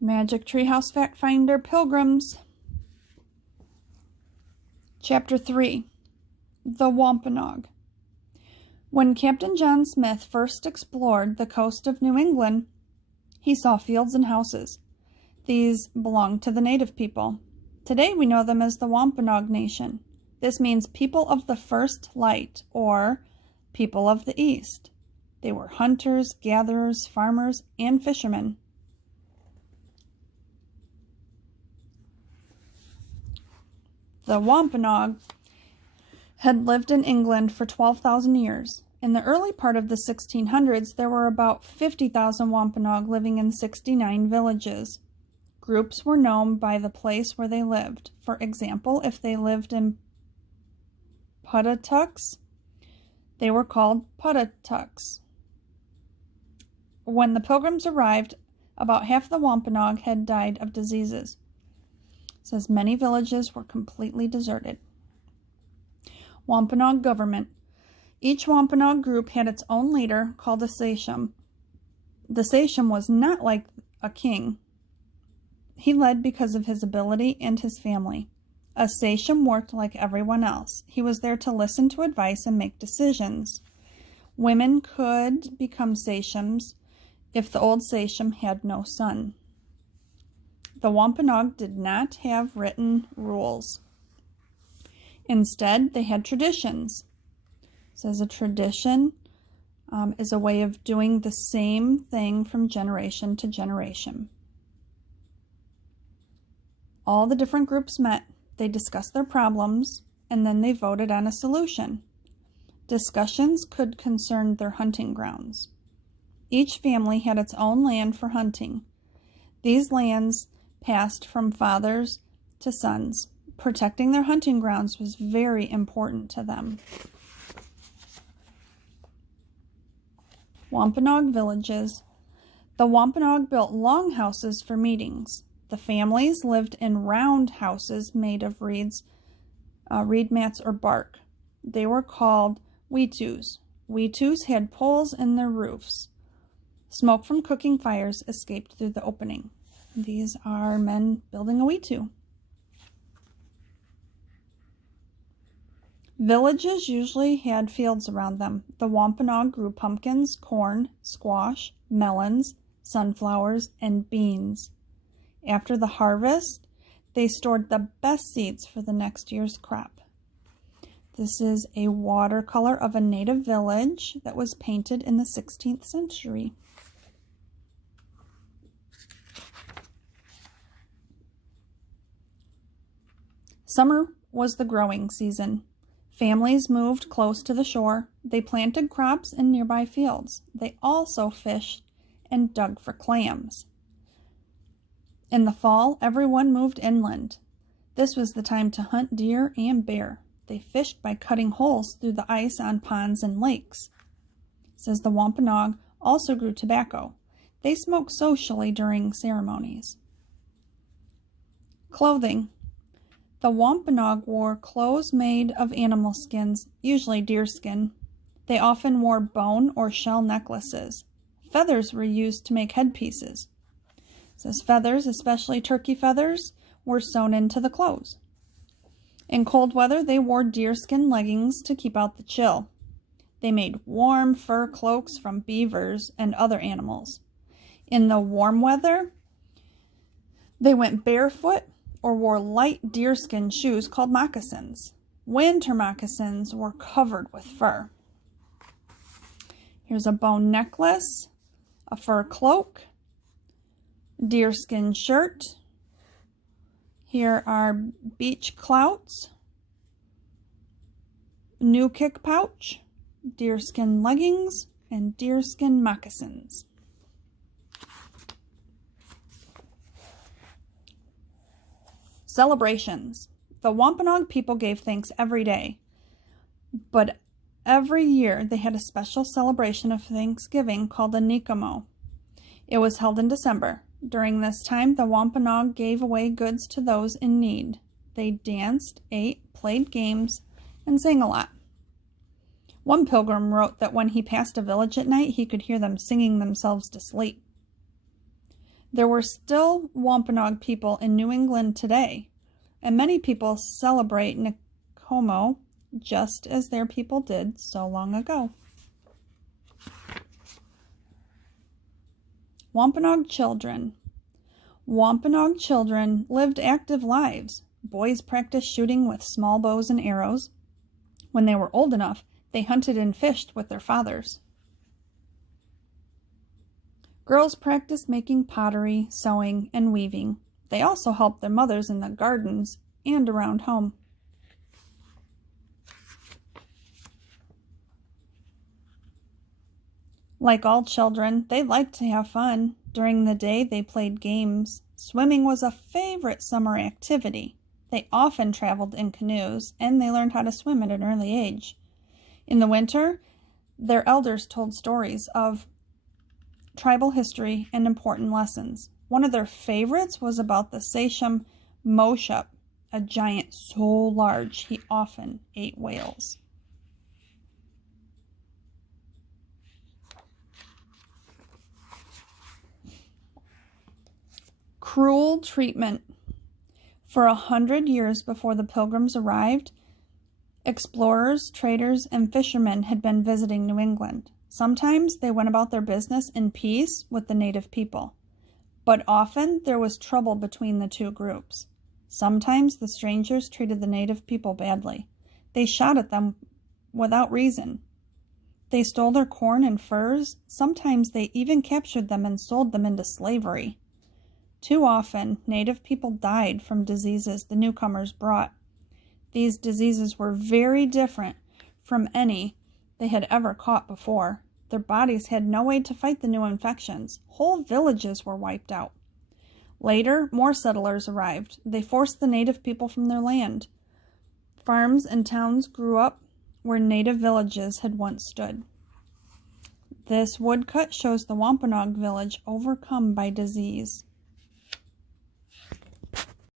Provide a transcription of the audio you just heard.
Magic Treehouse Fact Finder Pilgrims. Chapter 3. The Wampanoag. When Captain John Smith first explored the coast of New England, he saw fields and houses. These belonged to the native people. Today we know them as the Wampanoag Nation. This means people of the first light, or people of the East. They were hunters, gatherers, farmers, and fishermen. The Wampanoag had lived in England for 12,000 years. In the early part of the 1600s, there were about 50,000 Wampanoag living in 69 villages. Groups were known by the place where they lived. For example, if they lived in Putatucks, they were called Putatucks. When the Pilgrims arrived, about half the Wampanoag had died of diseases. It says many villages were completely deserted. Wampanoag government. Each Wampanoag group had its own leader called a sachem. The sachem was not like a king. He led because of his ability and his family. A sachem worked like everyone else. He was there to listen to advice and make decisions. Women could become sachems if the old sachem had no son. The Wampanoag did not have written rules. Instead, they had traditions. It says a tradition is a way of doing the same thing from generation to generation. All the different groups met. They discussed their problems, and then they voted on a solution. Discussions could concern their hunting grounds. Each family had its own land for hunting. These lands passed from fathers to sons. Protecting their hunting grounds was very important to them. Wampanoag villages. The Wampanoag built long houses for meetings. The families lived in round houses made of reed mats or bark. They were called weetus. Weetus had poles in their roofs. Smoke from cooking fires escaped through the opening. These are men building a weetu. Villages usually had fields around them. The Wampanoag grew pumpkins, corn, squash, melons, sunflowers, and beans. After the harvest, they stored the best seeds for the next year's crop. This is a watercolor of a native village that was painted in the 16th century. Summer was the growing season. Families moved close to the shore. They planted crops in nearby fields. They also fished and dug for clams. In the fall, everyone moved inland. This was the time to hunt deer and bear. They fished by cutting holes through the ice on ponds and lakes. It says the Wampanoag also grew tobacco. They smoked socially during ceremonies. Clothing. The Wampanoag wore clothes made of animal skins, usually deer skin. They often wore bone or shell necklaces. Feathers were used to make headpieces. It says feathers, especially turkey feathers, were sewn into the clothes. In cold weather, they wore deerskin leggings to keep out the chill. They made warm fur cloaks from beavers and other animals. In the warm weather, they went barefoot or wore light deerskin shoes called moccasins. Winter moccasins were covered with fur. Here's a bone necklace, a fur cloak, deerskin shirt. Here are beach clouts, new kick pouch, deerskin leggings, and deerskin moccasins. Celebrations. The Wampanoag people gave thanks every day, but every year they had a special celebration of Thanksgiving called the Nikamo. It was held in December. During this time, the Wampanoag gave away goods to those in need. They danced, ate, played games, and sang a lot. One pilgrim wrote that when he passed a village at night, he could hear them singing themselves to sleep. There were still Wampanoag people in New England today, and many people celebrate Nikomo just as their people did so long ago. Wampanoag children. Wampanoag children lived active lives. Boys practiced shooting with small bows and arrows. When they were old enough, they hunted and fished with their fathers. Girls practiced making pottery, sewing, and weaving. They also helped their mothers in the gardens and around home. Like all children, they liked to have fun. During the day, they played games. Swimming was a favorite summer activity. They often traveled in canoes, and they learned how to swim at an early age. In the winter, their elders told stories of tribal history and important lessons. One of their favorites was about the Sachem Moshup, a giant so large he often ate whales. Cruel treatment. For 100 years before the Pilgrims arrived, explorers, traders, and fishermen had been visiting New England. Sometimes they went about their business in peace with the native people, but often there was trouble between the two groups. Sometimes the strangers treated the native people badly. They shot at them without reason. They stole their corn and furs. Sometimes they even captured them and sold them into slavery. Too often, native people died from diseases the newcomers brought. These diseases were very different from any they had ever caught before. Their bodies had no way to fight the new infections. Whole villages were wiped out. Later, more settlers arrived. They forced the native people from their land. Farms and towns grew up where native villages had once stood. This woodcut shows the Wampanoag village overcome by disease.